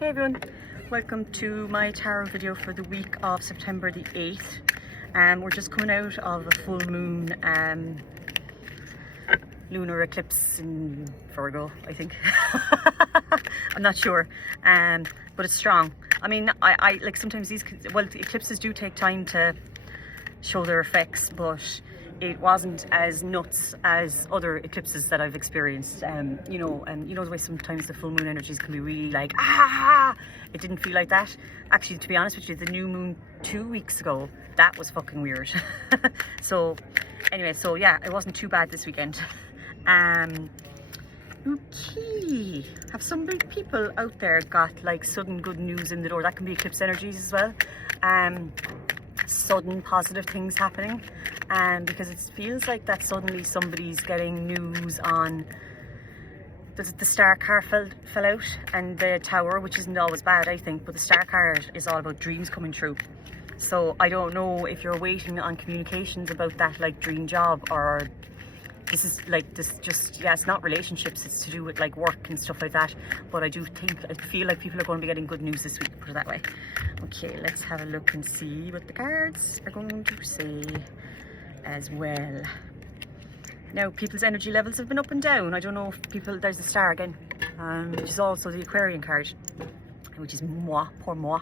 Hey everyone, welcome to my tarot video for the week of September the 8th. We're just coming out of a full moon lunar eclipse in Virgo, I think. I'm not sure, but it's strong. I mean, I like sometimes these, well, the eclipses do take time to show their effects, but it wasn't as nuts as other eclipses that I've experienced. You know the way sometimes the full moon energies can be really like, it didn't feel like that. Actually, to be honest with you, the new moon 2 weeks ago, that was fucking weird. So anyway, so yeah, it wasn't too bad this weekend. Okay, have some big people out there got like sudden good news in the door? That can be eclipse energies as well. Sudden positive things happening, because it feels like that suddenly somebody's getting news on the star card fell out, and the tower, which isn't always bad, I think, but the star card is all about dreams coming true. So I don't know if you're waiting on communications about that, like dream job, or this is like this just, yeah, it's not relationships, it's to do with like work and stuff like that. But I feel like people are going to be getting good news this week, put it that way. Okay, let's have a look and see what the cards are going to say as well. Now, people's energy levels have been up and down. I don't know if people, there's the star again, which is also the Aquarian card, which is moi, poor moi.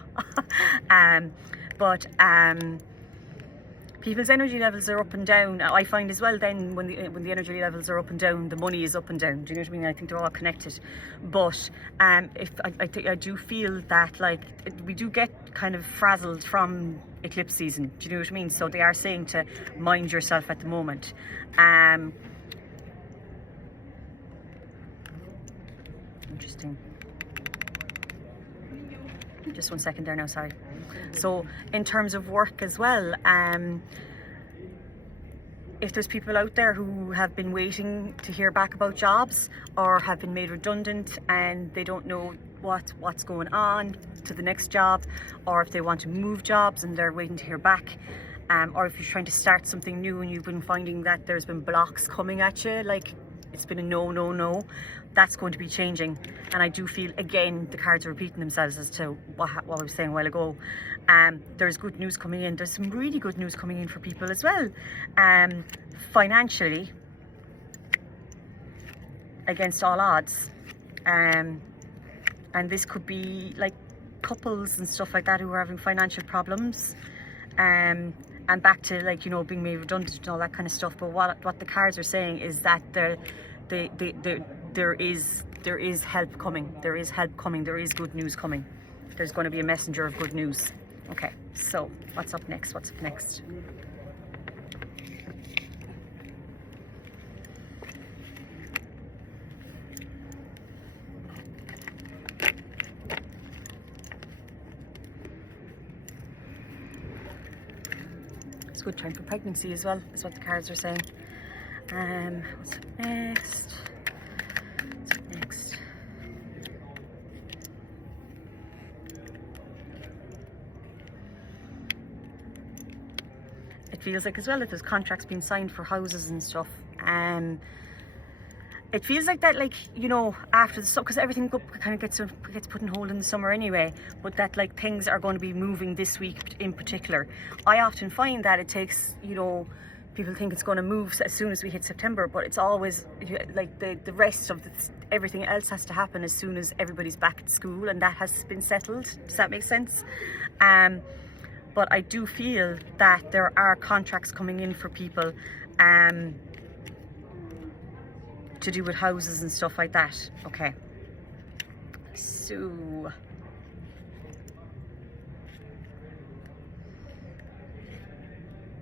People's energy levels are up and down. I find as well then when the energy levels are up and down, the money is up and down. Do you know what I mean? I think they're all connected. But I do feel that like we do get kind of frazzled from eclipse season. Do you know what I mean? So they are saying to mind yourself at the moment. Interesting. Just 1 second there now, sorry. So in terms of work as well, if there's people out there who have been waiting to hear back about jobs or have been made redundant and they don't know what's going on to the next job, or if they want to move jobs and they're waiting to hear back, or if you're trying to start something new and you've been finding that there's been blocks coming at you, like it's been a no, that's going to be changing. And I do feel, again, the cards are repeating themselves as to what I was saying a while ago. There's good news coming in. There's some really good news coming in for people as well. Financially, against all odds. And this could be like couples and stuff like that who are having financial problems. And back to, like, you know, being made redundant and all that kind of stuff. But what the cards are saying is that there is help coming. There is help coming. There is good news coming. There's going to be a messenger of good news. Okay, so what's up next? What's up next? It's a good time for pregnancy as well, is what the cards are saying. What's up next? What's up next? It feels like as well that there's contracts being signed for houses and stuff. It feels like that, like, you know, after the summer, because everything kind of gets put on hold in the summer anyway, but that like things are going to be moving this week in particular. I often find that it takes, you know, people think it's going to move as soon as we hit September, but it's always like the rest of everything else has to happen as soon as everybody's back at school, and that has been settled. Does that make sense? But I do feel that there are contracts coming in for people to do with houses and stuff like that. Okay, so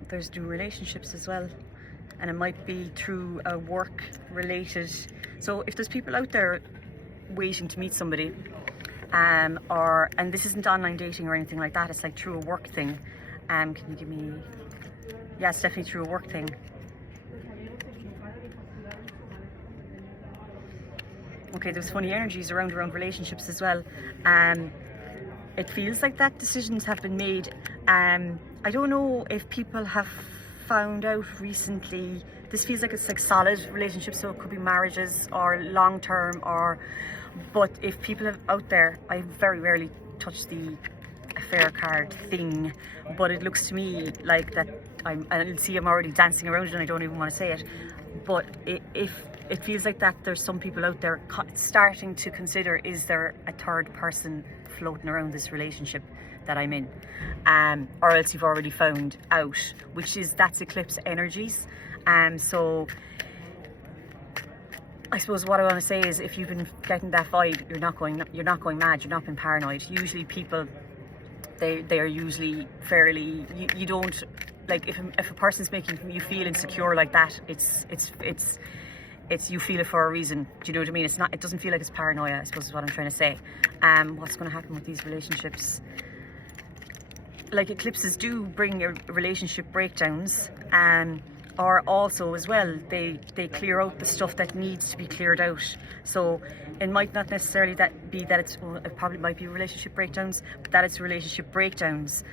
there's new relationships as well, and it might be through a work related. So if there's people out there waiting to meet somebody, and this isn't online dating or anything like that, it's like through a work thing. Can you give me, yeah, it's definitely through a work thing. Okay, there's funny energies around relationships as well. It feels like that decisions have been made. I don't know if people have found out recently. This feels like it's like solid relationships, so it could be marriages or long term, or But if people have out there, I very rarely touch the affair card thing, but it looks to me like that and see I'm already dancing around it and I don't even want to say it, but if it feels like that there's some people out there starting to consider, is there a third person floating around this relationship that I'm in, or else you've already found out, that's eclipse energies. So I suppose what I want to say is, if you've been getting that vibe, you're not going mad, you're not being paranoid. Usually people, they are usually fairly, you don't, like, if a person's making you feel insecure like that, it's you feel it for a reason. Do you know what I mean? It doesn't feel like it's paranoia, I suppose is what I'm trying to say. What's going to happen with these relationships? Like, eclipses do bring relationship breakdowns, or also as well, they clear out the stuff that needs to be cleared out. So it might not necessarily it probably might be relationship breakdowns, but that it's relationship breakdowns,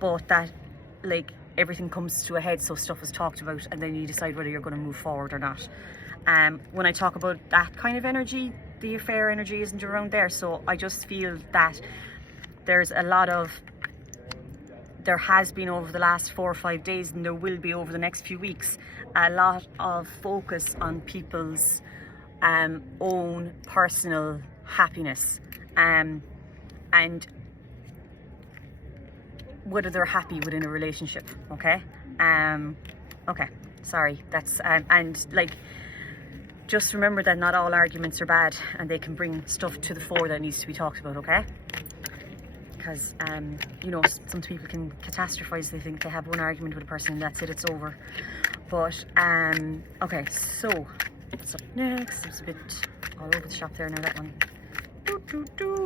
but that, like, everything comes to a head, so stuff is talked about, and then you decide whether you're going to move forward or not. When I talk about that kind of energy, the affair energy isn't around there. So I just feel that there has been over the last 4 or 5 days, and there will be over the next few weeks, a lot of focus on people's own personal happiness, and whether they're happy within a relationship. Okay, sorry, that's and like, just remember that not all arguments are bad, and they can bring stuff to the fore that needs to be talked about. Okay, because you know, some people can catastrophize. They think they have one argument with a person and that's it, it's over. But okay, so what's up next? It's a bit all over the shop there now, that one.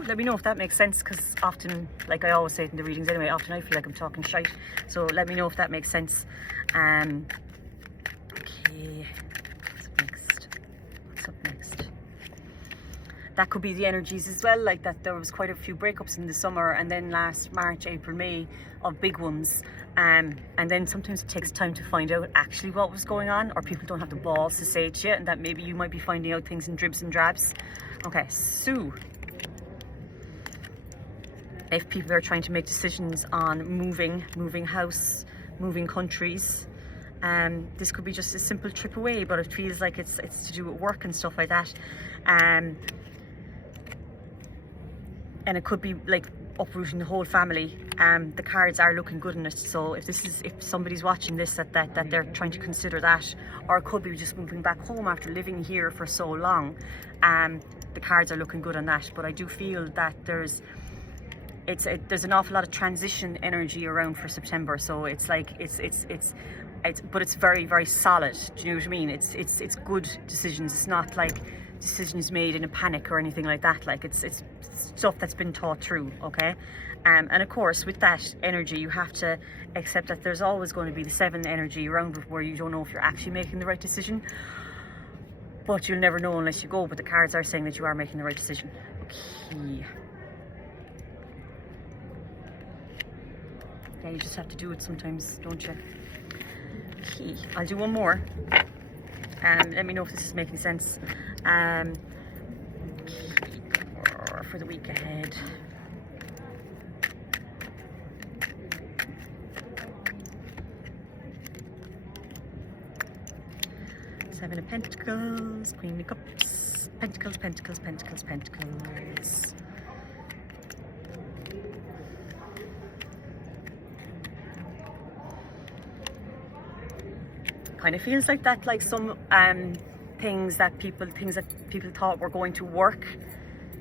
Let me know if that makes sense, because often, like I always say it in the readings anyway, often I feel like I'm talking shite, so let me know if that makes sense. Okay, what's up next? That could be the energies as well, like that there was quite a few breakups in the summer, and then last March, April, May, of big ones, and then sometimes it takes time to find out actually what was going on, or people don't have the balls to say it to you, and that maybe you might be finding out things in dribs and drabs. Okay, so if people are trying to make decisions on moving house, moving countries, this could be just a simple trip away, but it feels like it's to do with work and stuff like that. And it could be like uprooting the whole family. The cards are looking good in it. So if somebody's watching this, that they're trying to consider that, or it could be just moving back home after living here for so long. The cards are looking good on that. But I do feel that there's an awful lot of transition energy around for September. So it's like but it's very, very solid. Do you know what I mean? It's good decisions. It's not like decisions made in a panic or anything like that. Like, it's stuff that's been thought through. Okay, and of course, with that energy, you have to accept that there's always going to be the 7 energy around it, where you don't know if you're actually making the right decision, but you'll never know unless you go. But the cards are saying that you are making the right decision. Okay. Yeah, you just have to do it sometimes, don't you? Okay, I'll do one more. Let me know if this is making sense. For the week ahead. Seven of Pentacles, Queen of Cups, Pentacles, Pentacles, Pentacles, Pentacles. Kind of feels like that, like some things that people thought were going to work,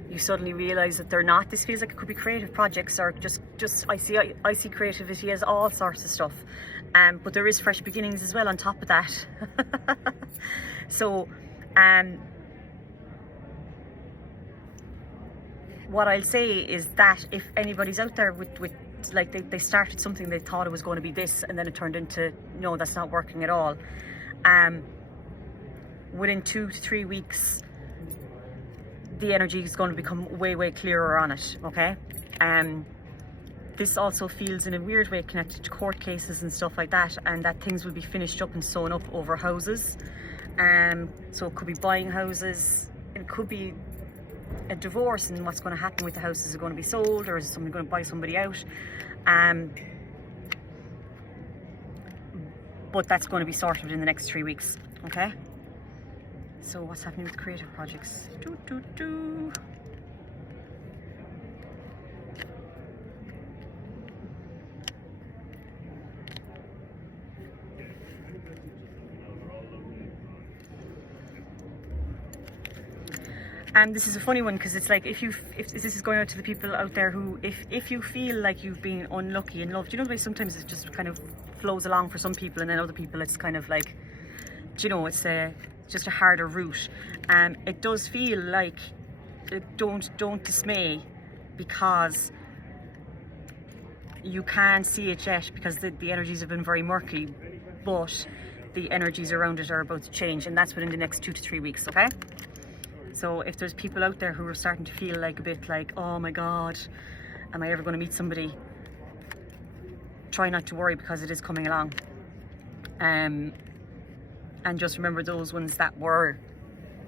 you suddenly realize that they're not. This feels like it could be creative projects, or just I see creativity as all sorts of stuff, but there is fresh beginnings as well on top of that. So what I'll say is that if anybody's out there with like they started something, they thought it was going to be this, and then it turned into, no, that's not working at all. Within 2 to 3 weeks, the energy is going to become way, way clearer on it. Okay, this also feels in a weird way connected to court cases and stuff like that, and that things will be finished up and sewn up over houses. So it could be buying houses, it could be a divorce and what's going to happen with the house. Is it going to be sold, or is somebody going to buy somebody out? But that's going to be sorted in the next 3 weeks, okay? So what's happening with creative projects? And this is a funny one, because it's like, if this is going out to the people out there who, if you feel like you've been unlucky in love, do you know the way sometimes it just kind of flows along for some people, and then other people it's kind of like, do you know, it's just a harder route. It does feel like, don't dismay, because you can't see it yet, because the energies have been very murky, but the energies around it are about to change, and that's within the next 2 to 3 weeks, okay? So if there's people out there who are starting to feel like a bit like, oh my God, am I ever going to meet somebody? Try not to worry, because it is coming along. And just remember, those ones that were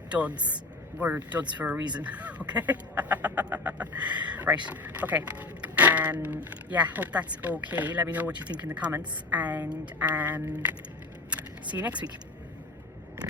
duds for a reason, okay? Right, okay. Yeah, hope that's okay. Let me know what you think in the comments, and see you next week.